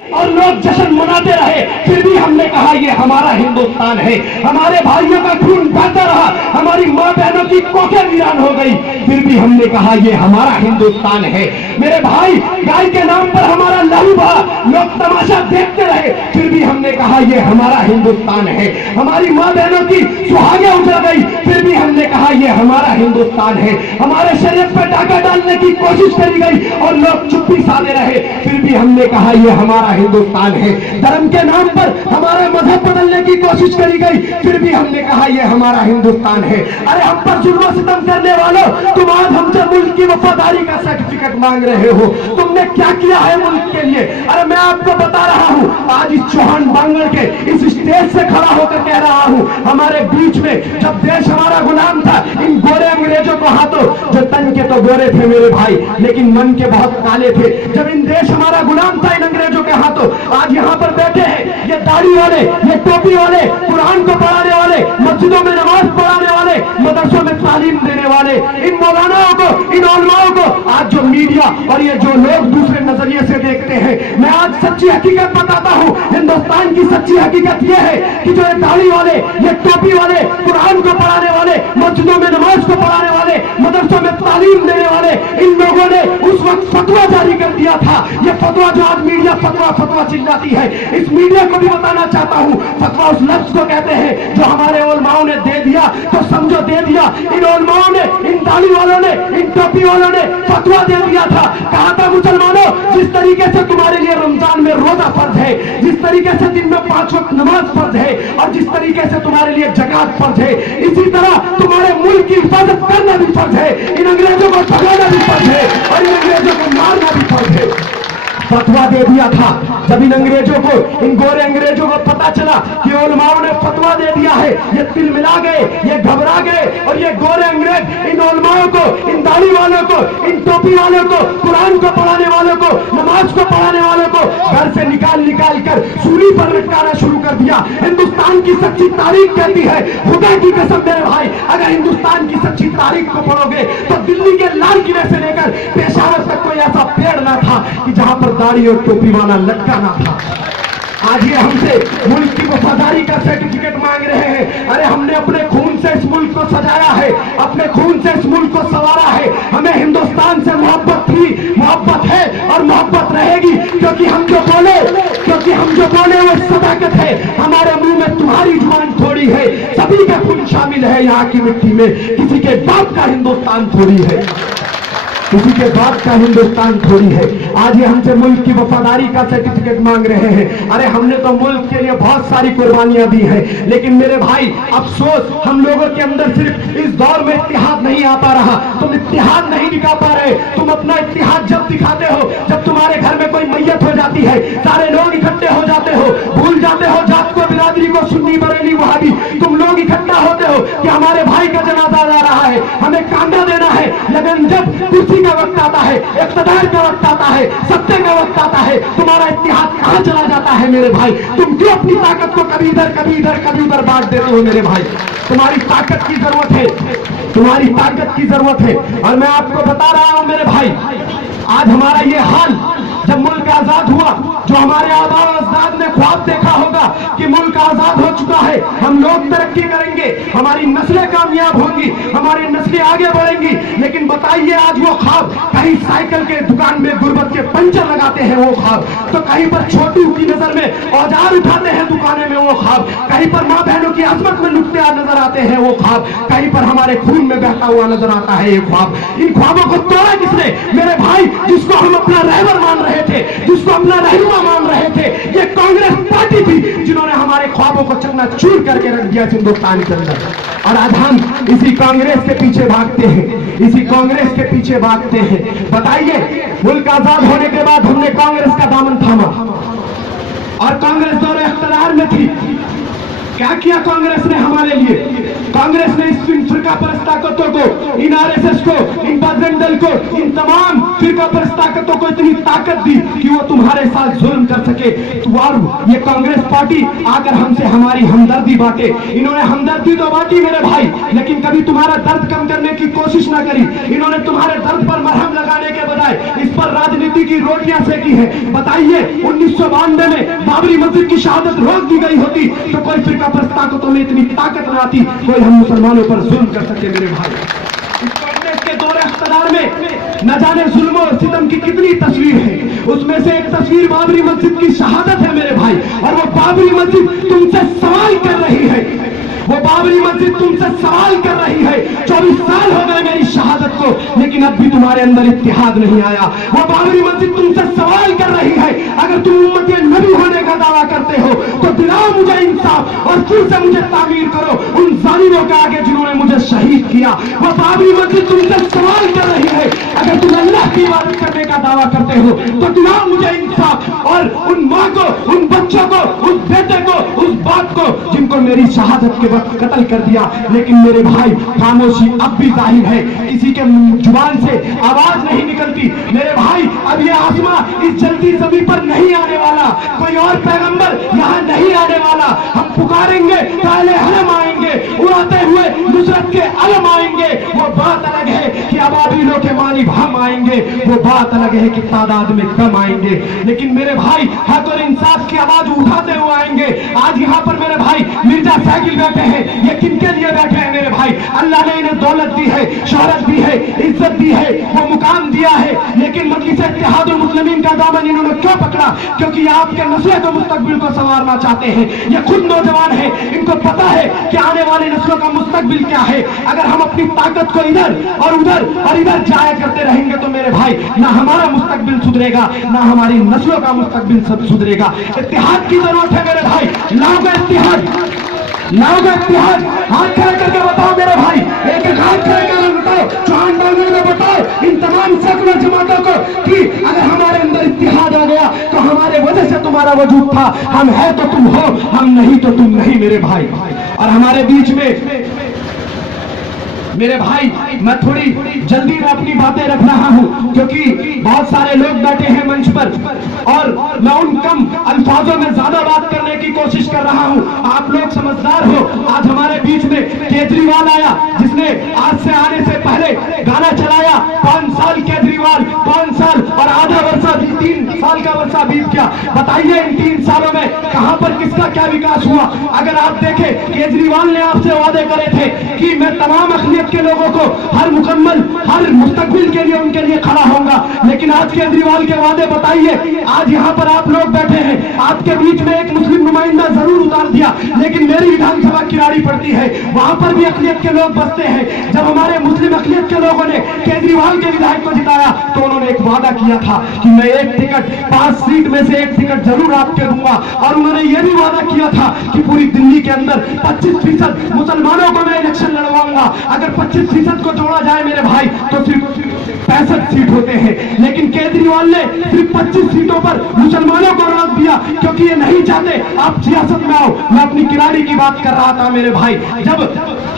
और लोग जश्न मनाते रहे, फिर भी हमने कहा ये हमारा हिंदुस्तान है। हमारे भाइयों का खून बहता रहा, हमारी माँ बहनों की कोखें वीरान हो गई, फिर भी हमने कहा ये हमारा हिंदुस्तान है। मेरे भाई, गाय के नाम पर हमारा लहू बहा, लोग तमाशा देखते रहे, फिर भी हमने कहा ये हमारा हिंदुस्तान है। हमारी माँ बहनों की सुहागे उजड़ गई, फिर भी हमने कहा ये हमारा हिंदुस्तान है। हमारे शरीर पर डाका डालने की कोशिश करी गई और लोग चुप्पी साधे रहे, फिर भी हमने कहा ये हमारा हिंदुस्तान है। धर्म के नाम पर हमारा मजहब बदलने की कोशिश करी गई, फिर भी हमने कहा ये हमारा हिंदुस्तान है। अरे हम पर जुल्म सितम करने वालों, तुम आज हमसे मुल्क की वफादारी का सर्टिफिकेट मांग रहे हो। तुमने क्या किया है मुल्क के लिए? अरे मैं आपको बता रहा हूं, आज इस चौहान बांगड़ के इस स्टेज से खड़ा होकर कह रहा हूं, हमारे बीच में जब देश हमारा गुलाम था, इन गोरे अंग्रेजों को हाथों, जो तन के तो गोरे थे मेरे भाई, लेकिन मन के बहुत काले थे। जब इन देश हमारा गुलाम था इन अंग्रेजों के हाथों, आज यहाँ पर बैठे हैं ये दाढ़ी वाले, ये टोपी वाले, कुरान को पढ़ाने वाले, मस्जिदों में नमाज पढ़ाने वाले, मदरसों में तालीम देने वाले, इन मौलानाओं को, इन उलमाओं को आज जो मीडिया और ये जो लोग दूसरे नजरिए से देखते हैं, मैं आज सच्ची हकीकत बताता हूँ। हिंदुस्तान की सच्ची हकीकत यह है कि जो ये दाढ़ी वाले, ये टोपी वाले, कुरान को पढ़ाने वाले, मस्जिदों में नमाज को पढ़ाने वाले, मदरसों में तालीम देने वाले, इन लोगों ने उस वक्त फतवा जारी कर दिया था। ये फतवा जो आज मीडिया फतवा फतवा चिल्लाती है, इस मीडिया को भी बताना चाहता हूँ, फतवा उस लफ्ज को कहते हैं जो हमारे उलमाओं ने दे दिया, तो समझो दे दिया। इन उलमाओं ने, इन दाढ़ी वालों ने, इन टोपी वालों ने फतवा दे दिया था, कहा था मुसलमानों, जिस तरीके से तुम्हारे लिए रमजान में रोजा फर्ज है, जिस तरीके से दिन में 5 वक्त नमाज फर्ज है, और जिस तरीके से तुम्हारे लिए जकात फर्ज है, इसी तरह तुम्हारे मुल्क की हिफाजत करना भी फर्ज है, इन अंग्रेजों को भगाना भी फर्ज है, और इन अंग्रेजों को मारना भी फर्ज है। फतवा दे दिया था। जब इन अंग्रेजों को, इन गोरे अंग्रेजों को पता चला कि उलमाओं ने फतवा दे दिया है, ये तिल मिला गए, ये घबरा गए, और ये गोरे अंग्रेज इन उलमाओं को, इन दाढ़ी वालों को, इन टोपी वालों को, कुरान को पढ़ाने वालों को, नमाज को पढ़ाने वालों को घर से निकाल निकाल कर सूली पर लटकाना शुरू कर दिया। हिंदुस्तान की सच्ची तारीख कहती है, खुदा की कसम मेरे भाई, अगर हिंदुस्तान की सच्ची तारीख को पढ़ोगे तो दिल्ली के लाल किले से लेकर पेशावर तक कोई ऐसा पेड़ ना था कि जहां पर दाढ़ी और टोपी वाला लटकाना था। आज ये हमसे मुल्क की वफादारी का सर्टिफिकेट मांग रहे हैं। अरे हमने अपने खून से इस मुल्क को सजाया है, अपने खून से इस मुल्क को संवारा है। हमें हिंदुस्तान से मोहब्बत थी, मोहब्बत है और मोहब्बत रहेगी, क्योंकि हम जो बोले वो सदाकत है। हमारे मुंह में तुम्हारी जुबान थोड़ी है, सभी का खून शामिल है यहाँ की मिट्टी में, किसी के बाप का हिंदुस्तान थोड़ी है, किसी के बाप का हिंदुस्तान थोड़ी है। आज ये हमसे मुल्क की वफादारी का सर्टिफिकेट मांग रहे हैं। अरे हमने तो मुल्क के लिए बहुत सारी कुर्बानियां दी हैं, लेकिन मेरे भाई अफसोस हम लोगों के अंदर सिर्फ इस दौर में इत्तेहाद नहीं आ पा रहा। तुम इत्तेहाद नहीं दिखा पा रहे। तुम अपना इत्तेहाद जब दिखाते हो जब तुम्हारे घर में कोई मैयत हो जाती है, सारे लोग इकट्ठे हो जाते हो, भूल जाते हो जात को, बिरादरी को, सुन्नी बरेली वहाबी, तुम लोग इकट्ठा होते हो कि हमारे भाई का जनाजा जा रहा है, हमें कांधा देना है। लेकिन जब कुर्सी का वक्त आता है, इख्तिदार का वक्त आता है, सत्ते का वक्त आता है, तुम्हारा इत्तेहाद कहां चला जाता है मेरे भाई? तुम क्यों अपनी ताकत को कभी इधर कभी इधर कभी उधर बांट देते हो मेरे भाई? तुम्हारी ताकत की जरूरत है, तुम्हारी ताकत की जरूरत है। और मैं आपको बता रहा हूं मेरे भाई, आज हमारा ये हाल, जब मुल्क आजाद हुआ, जो हमारे आबा और अजदाद ने ख्वाब देखा होगा कि मुल्क आजाद हो चुका है, हम लोग तरक्की करेंगे, हमारी नस्लें कामयाब होंगी, हमारी नस्लें आगे बढ़ेंगी, लेकिन बताइए आज वो ख्वाब, कहीं साइकिल के दुकान में गुर्बत के पंचर लगाते हैं वो ख्वाब, तो कहीं पर छोटू की नजर में औजार उठाते हैं दुकानें में वो ख्वाब, कहीं पर माँ बहनों की अजमत में लुटते नजर आते हैं वो ख्वाब, कहीं पर हमारे खून में बहता हुआ नजर आता है ये ख्वाब। इन ख्वाबों को तोड़ा किसने मेरे भाई? जिसको हम अपना रहबर मान रहे थे, जिसको अपना रहनुमा मान रहे थे, ये कांग्रेस पार्टी थी जिन्होंने हमारे ख्वाबों को चकनाचूर करके रख दिया हिंदुस्तान के अंदर। और आज हम इसी कांग्रेस के पीछे भागते हैं, इसी कांग्रेस के पीछे भागते हैं। बताइए, मुल्क आजाद होने के बाद हमने कांग्रेस का दामन थामा और कांग्रेस दौरे इख्तियार में थी। क्या किया कांग्रेस ने हमारे लिए? कांग्रेस ने इस फिरका परस्त ताकतों को, इन आरएसएस को, इन बजरंग दल को, इन तमाम फिरका परस्त ताकतों को इतनी ताकत दी कि वो तुम्हारे साथ जुल्म कर सके। और ये कांग्रेस पार्टी आकर हमसे हमारी हमदर्दी बांटे। इन्होंने हमदर्दी तो बांटी मेरे भाई, लेकिन कभी तुम्हारा दर्द कम करने की कोशिश ना करी। इन्होंने तुम्हारे दर्द पर मरहम लगाने के बजाय इस पर राजनीति की रोटियां सेकी है। बताइए 1992 में बाबरी मस्जिद की शहादत रोक दी गई होती तो कोई फिरका परस्त ताकतों में इतनी ताकत न आती, कोई हम मुसलमानों पर जुल्म कर सके मेरे भाई। इस कांग्रेस के दौरे इख्तियार में न जाने जुल्म और सितम की कितनी तस्वीर है। उसमें से एक तस्वीर बाबरी मस्जिद की शहादत है मेरे भाई, और वो बाबरी मस्जिद तुमसे सवाल कर रही है। वो बाबरी मस्जिद तुमसे सवाल कर रही है। 24 साल हो गए मेरी शहादत को, लेकिन अब भी तुम्हारे अंदर इत्तेहाद नहीं आया। वो बाबरी मस्जिद तुमसे सवाल कर रही है। अगर तुम उम्मत नबी होने का दावा करते हो तो दिलाओ मुझे इंसाफ और फिर से मुझे तामीर करो उन जालिमों के आगे जिन्होंने मुझे शहीद किया। वो बाबरी मस्जिद तुमसे सवाल कर रही है। अगर तुम अल्लाह की इबादत करने का दावा करते हो तो दिलाओ मुझे इंसाफ और उन माँ को, उन बच्चों को, उस बेटे को, उस बाप को जिनको मेरी शहादत के वक्त कत्ल कर दिया। लेकिन मेरे भाई खामोशी अब भी जाहिर है, किसी के जुबान से आवाज नहीं निकलती। मेरे भाई अब ये आसमां इस जलती जमीन पर नहीं आने वाला, कोई और पैगंबर यहाँ नहीं आने वाला। हम पुकारेंगे काले हरम आएंगे, उड़ाते हुए नुसरत के अलम आएंगे। वो बात अलग है कि अबाबिलों के मालिक हम आएंगे, वो बात अलग है कि तादाद में कम आएंगे, लेकिन मेरे भाई हक और इंसाफ की आवाज उठाते हुए आएंगे। आज यहाँ पर मेरे भाई मिर्जा साकिब बैठे हैं, ये किनके लिए बैठे हैं मेरे भाई? अल्लाह ने इन्हें दौलत दी है, शोहरत दी है, इज्जत दी है, वो मुकाम दिया है, लेकिन मजलिस इत्तेहादुल मुस्लिमीन का दामन इन्होंने क्यों पकड़ा? क्योंकि ये आपके नस्लों को, मुस्तकबिल को संवारना चाहते हैं। ये खुद नौजवान है, इनको पता है कि आने वाली नस्लों का मुस्तकबिल क्या है। अगर हम अपनी ताकत को इधर और उधर और इधर जाया करते रहेंगे तो मेरे भाई ना हमारा मुस्तकबिल सुधरेगा, ना हमारी नस्लों का मुस्तकबिल सब सुधरेगा। इत्तेहाद की जरूरत है मेरे भाई, लाओगे इत्तेहाद, लाओगे इत्तेहाद। हाथ खड़े करके बताओ मेरे भाई, एक एक हाथ खड़े करके बताओ, चौहान डालने में बताओ इन तमाम सेकुलर जमातों को कि अगर हमारे अंदर इत्तेहाद आ गया तो हमारे वजह से तुम्हारा वजूद था। हम है तो तुम हो, हम नहीं तो तुम नहीं मेरे भाई। और हमारे बीच में मेरे भाई मैं थोड़ी जल्दी में अपनी बातें रख रहा हूं क्योंकि बहुत सारे लोग बैठे हैं मंच पर और मैं उन कम अल्फाजों में ज्यादा बात करने की कोशिश कर रहा हूं। आप लोग समझदार हो। आज हमारे बीच में केजरीवाल आया जिसने आज से आने से पहले गाना चलाया 5 साल केजरीवाल, 5 साल और आधा वर्षा, 3 साल का वर्षा बीत गया। बताइए इन 3 सालों में कहां पर किसका क्या विकास हुआ? अगर आप देखें केजरीवाल ने आपसे वादे करे थे कि मैं तमाम अखिलियत के लोगों को हर मुकम्मल, हर मुस्तकबिल के लिए उनके लिए खड़ा होऊंगा, लेकिन आज केजरीवाल के वादे बताइए। आज यहाँ पर आप लोग बैठे हैं, आपके बीच में एक मुस्लिम नुमाइंदा जरूर उतार दिया, लेकिन मेरी विधानसभा किराड़ी पड़ती है, वहां पर भी अखिलियत के लोग बसते हैं। जब हमारे मुस्लिम अखिलियत के लोगों ने केजरीवाल के विधायक को जिताया तो उन्होंने एक वादा किया था कि मैं एक टिकट, 5 सीट में से एक टिकट जरूर आपके दूंगा, और उन्होंने यह भी वादा किया था कि पूरी दिल्ली के अंदर 25% मुसलमानों को मैं इलेक्शन लड़वाऊंगा। अगर 25% को जोड़ा जाए मेरे भाई तो सिर्फ 65 सीट होते हैं, लेकिन केजरीवाल ने सिर्फ 25 सीटों पर मुसलमानों को रोक दिया क्योंकि ये नहीं चाहते आप सियासत में आओ। मैं अपनी किराड़ी की बात कर रहा था मेरे भाई, जब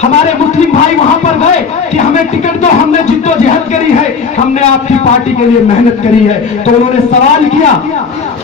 हमारे मुस्लिम भाई वहां पर गए कि हमें टिकट दो, हमने जिद्दोजहद करी है, हमने आपकी पार्टी के लिए मेहनत करी है, तो उन्होंने सवाल किया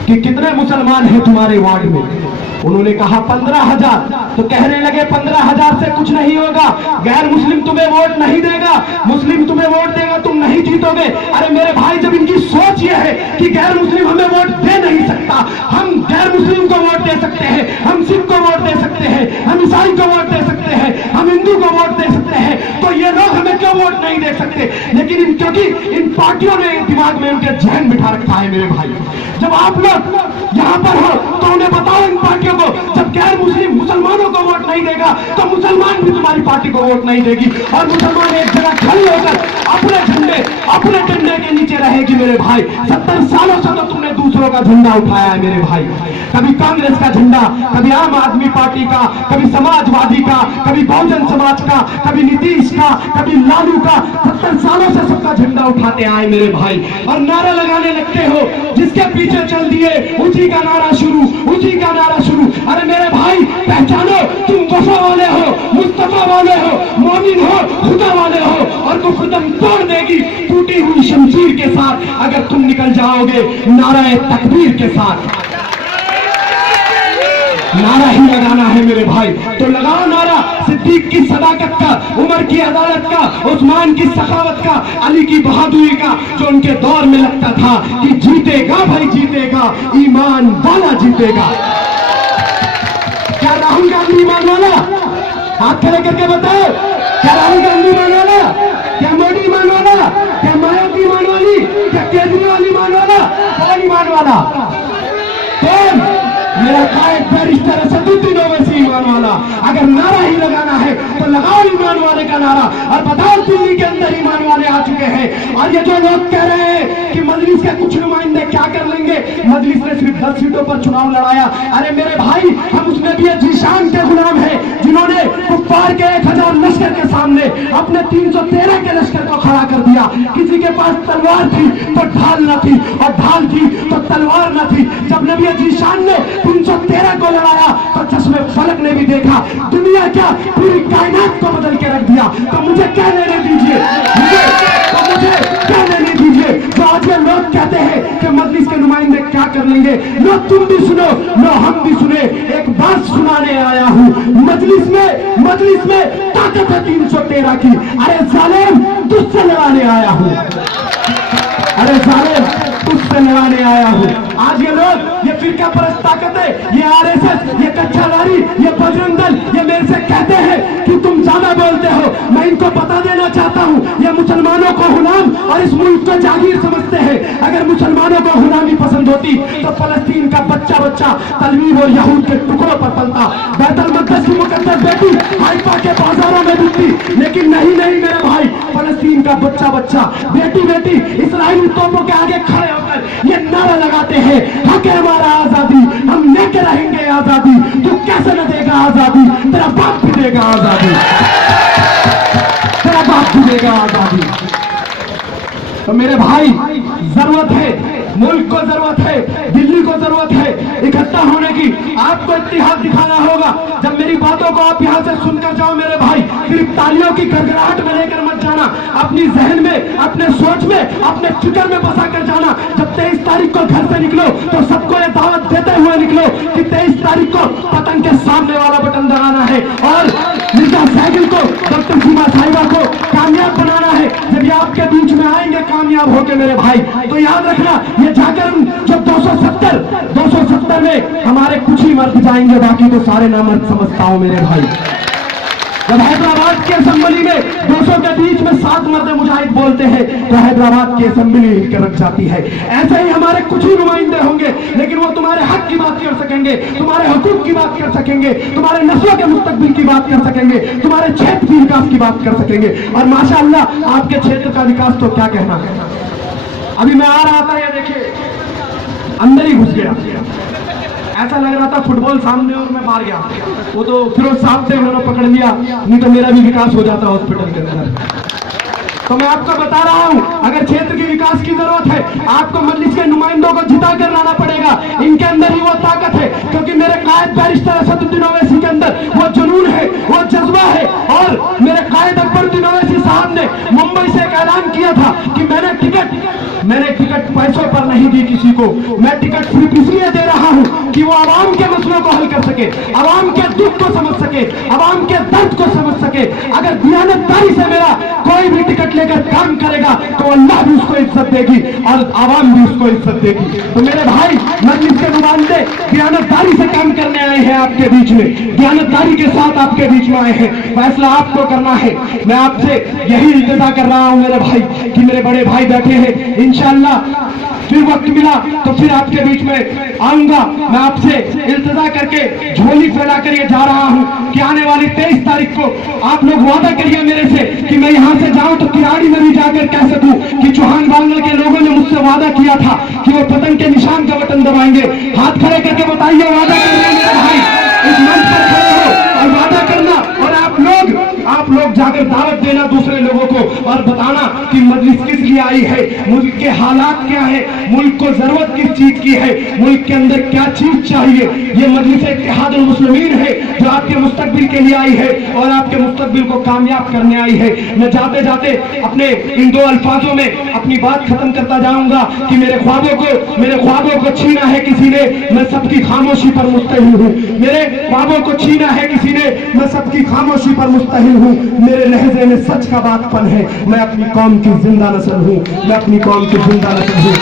कि कितने मुसलमान हैं तुम्हारे वार्ड में? उन्होंने कहा 15,000। तो कहने लगे 15,000 से कुछ नहीं होगा, गैर मुस्लिम तुम्हें वोट नहीं देगा, मुस्लिम तुम्हें वोट देगा, तुम नहीं जीतोगे। अरे मेरे भाई जब इनकी सोच यह है कि गैर मुस्लिम हमें वोट दे नहीं सकता, हम गैर मुस्लिम को वोट दे सकते हैं, हम सिख को वोट दे सकते हैं, हम ईसाई को वोट दे सकते हैं, हम हिंदू को वोट दे सकते हैं, तो ये लोग हमें क्यों वोट नहीं दे सकते? लेकिन क्योंकि इन पार्टियों ने दिमाग में उनके जहन बिठा रखा है मेरे भाई। जब आप लोग यहाँ पर हो तो उन्हें बताओ इन पार्टियों को, जब गैर मुस्लिम मुसलमानों को वोट नहीं देगा तो मुसलमान भी तुम्हारी पार्टी को वोट नहीं देगी, और मुसलमान एक जगह खड़ी होकर अपने झंडे के नीचे रहेगी मेरे भाई। 70 सालों से तो तुमने दूसरों का झंडा उठाया है मेरे भाई, कभी कांग्रेस का झंडा, कभी आम आदमी पार्टी का, कभी समाजवादी का, कभी बहुजन समाज का, कभी नीतीश का, कभी लालू का। 70 सालों से सबका झंडा उठाते आए मेरे भाई, और नारा लगाने लगते हो जिसके पीछे चल दिए उसी का नारा शुरू, उसी का नारा शुरू। अरे मेरे भाई पहचानो तुम वफा वाले हो, मुस्तफा वाले हो, मोमिन हो, खुदा वाले हो, और कुफ्र दम तोड़ देगी टूटी हुई शमशीर के साथ अगर तुम निकल जाओगे नाराए तकबीर के साथ। नारा ही लगाना है मेरे भाई, तो लगाओ नारा सिद्दीक की सदाकत का, उमर की अदालत का, उस्मान की सखावत का, अली की बहादुरी का, जो उनके दौर में लगता था कि जीतेगा भाई जीतेगा, ईमान वाला जीतेगा। क्या राहुल गांधी ईमान वाला? हाथ खड़े करके बताओ, क्या राहुल गांधी ईमान वाला? क्या मोदी ईमान वाला? क्या मायावती ईमान वाली? क्या केजरीवाल ईमान वाला? कौन ईमान वाला? कौन? मेरा कायद बैरिस्टर असदुद्दीन ओवैसी ईमान वाला। अगर नारा ही लगाना है तो लगाओ ईमान वाले का नारा, और बताओ दिल्ली के अंदर ईमान वाले आ चुके हैं। और ये जो लोग कह रहे हैं कि मजलिस के कुछ नुमाइंदे क्या कर लेंगे, मजलिस ने सिर्फ 10 सीटों पर चुनाव लड़ाया। अरे मेरे भाई, हम उस नबी जीशान के गुलाम हैं जिन्होंने कुफ्फार के 1000 लश्कर के सामने अपने 313 के लश्कर को खड़ा कर दिया। किसी के पास तलवार थी तो ढाल न थी, और ढाल थी तो तलवार न थी। जब नबी जीशान ने 313 को लड़ाया तो चश्मे फलक ने भी देखा, दुनिया क्या पूरी कायनात को बदल के रख दिया। तो मुझे क्या लेने दीजिए, मुझे क्या लेने दीजिए जो आज ये लोग कहते हैं कि मजलिस के नुमाइंदे क्या कर लेंगे। लो तुम भी सुनो, लो हम भी सुने, एक बात सुनाने आया हूँ। मजलिस में ताकत है 313 की। अरे जालिम, तुझसे लड़ाने आया हूँ, अरे जालिम तुझसे लड़ाने आया हूँ। आज ये लोग, ये फिरका परस्त ताकत है, ये आरएसएस, ये कच्चाधारी, ये बजरंग दल, ये मेरे से कहते हैं कि तुम ज्यादा बोलते हो। मैं इनको बता देना चाहता हूँ, ये मुसलमानों को गुलाम और इस मुल्क को जागीर समझते हैं। अगर मुसलमानों को गुलामी पसंद होती तो फलस्तीन का बच्चा बच्चा तलवीब और यहूद के टुकड़ों पर पलता, बैतुल मक़दस की मुकद्दस बेटी हाइफा के बाजारों में बिकती। लेकिन नहीं मेरे भाई, फलस्तीन का बच्चा बच्चा, बेटी बेटी इस्राइली तोपों के आगे खड़े होकर ये नारा लगाते हैं, हक है हमारा आजादी, हम लेके रहेंगे आजादी। तू कैसे न देगा आजादी, तेरा बाप भी देगा आजादी, तेरा बाप भी देगा आजादी। तो मेरे भाई, जरूरत है, मुल्क को जरूरत है, दिल्ली को जरूरत है इकट्ठा होने की। आपको इत्तेहाद दिखाना होगा। जब मेरी बातों को आप यहाँ से सुनकर जाओ मेरे भाई, सिर्फ तालियों की गड़गड़ाहट में लेकर मत जाना, अपनी जहन में, अपने सोच में, अपने फिक्र में बसा कर जाना। जब 23 तारीख को घर से निकलो तो सबको ये दावत देते हुए निकलो कि 23 तारीख को पतंग के सामने वाला बटन दबाना है और मिर्जा साइकिल को, डॉक्टर सीमा साहिबा को कामयाब बनाना है। जब ये आपके बीच में आएंगे कामयाब होके मेरे भाई, तो याद रखना, ये जाकर जो 270 में हमारे कुछ ही मर्द जाएंगे, बाकी तो सारे नामर्द समझता हूं मेरे भाई। जब हैदराबाद की असेंबली में 200 के बीच में 7 मर्द मुजाहिद बोलते हैं तो हैदराबाद की असेंबली हिलकर रख जाती है। ऐसे ही हमारे कुछ ही नुमाइंदे होंगे, लेकिन वो तुम्हारे हक की बात कर सकेंगे, तुम्हारे हुकूक की बात कर सकेंगे, तुम्हारे नस्लों के मुस्तकबिल की बात कर सकेंगे, तुम्हारे क्षेत्र के विकास की बात कर सकेंगे। और माशाअल्लाह आपके क्षेत्र का विकास तो क्या कहना है। अभी मैं आ रहा था, ये देखिए अंदर ही घुस गया, ऐसा लग रहा था फुटबॉल सामने और मैं बाहर गया। वो तो फिरोज साहब थे, उन्होंने पकड़ लिया, नहीं तो मेरा भी विकास हो जाता हॉस्पिटल के अंदर। तो मैं आपको बता रहा हूं, अगर क्षेत्र के विकास की जरूरत है, आपको मजलिस के नुमाइंदों को जिता कर लाना पड़ेगा। इनके अंदर ही वो ताकत है, क्योंकि मेरे कायद बैरिस्टर असदुद्दीन ओवैसी के अंदर वो जुनून है, वो जज्बा है। और मेरे कायद अकबरुद्दीन ओवैसी साहब ने मुंबई से एक ऐलान किया था कि मैंने टिकट पैसों पर नहीं दी किसी को, मैं टिकट सिर्फ इसलिए दे रहा हूं कि वो आवाम के मसलों को हल कर सके, आवाम के दुख को समझ सके, आवाम के दर्द को समझ सके। अगर दियानतदारी से मेरा कोई भी टिकट लेकर काम करेगा तो अल्लाह भी उसको इज्जत देगी और आवाम भी उसको इज्जत देगी। तो मेरे भाई, मजलिस के नुमाइंदे दियानतदारी से काम करने आए हैं आपके बीच में, दियानतदारी के साथ आपके बीच में आए हैं। फैसला आपको करना है। मैं आपसे यही इल्तिजा कर रहा हूं मेरे भाई कि मेरे बड़े भाई बैठे हैं, इंशाअल्लाह फिर वक्त मिला तो फिर आपके बीच में आऊंगा। मैं आपसे इल्तिजा करके झोली फैला कर ये जा रहा हूं कि आने वाली 23 तारीख को आप लोग वादा करिए मेरे से कि मैं यहां से जाऊं तो किराड़ी में भी जाकर कह सकूं कि चौहान बांगल के लोगों ने मुझसे वादा किया था कि वो पतंग के निशान का बटन दबाएंगे। हाथ खड़े करके बताइए, वादा कर रहे हैं मेरे भाई, इस मंच पर खड़े हो और वादा करना। और आप लोग जाकर दावत देना दूसरे लोगों को और बताना कि मजलिस किस लिए आई है, मुल्क के हालात क्या है, मुल्क को जरूरत किस चीज की है, मुल्क के अंदर क्या चीज चाहिए। ये मजलिस इत्तेहादुल मुस्लिमीन है जो आपके मुस्तकबिल के लिए आई है और आपके मुस्तकबिल को कामयाब करने आई है। मैं जाते जाते अपने इन दो अल्फाजों में अपनी बात खत्म करता जाऊंगा कि मेरे ख्वाबों को छीना है किसी ने, मैं सबकी खामोशी पर मुस्तहिल हूँ। मेरे ख्वाबों को छीना है किसी ने, मैं सबकी खामोशी पर मुस्तहिल हूँ। मेरे लहजे में सच का बातपन है, मैं अपनी कौम की जिंदा नस्ल हूँ, मैं अपनी कौम की जिंदा नस्ल हूँ।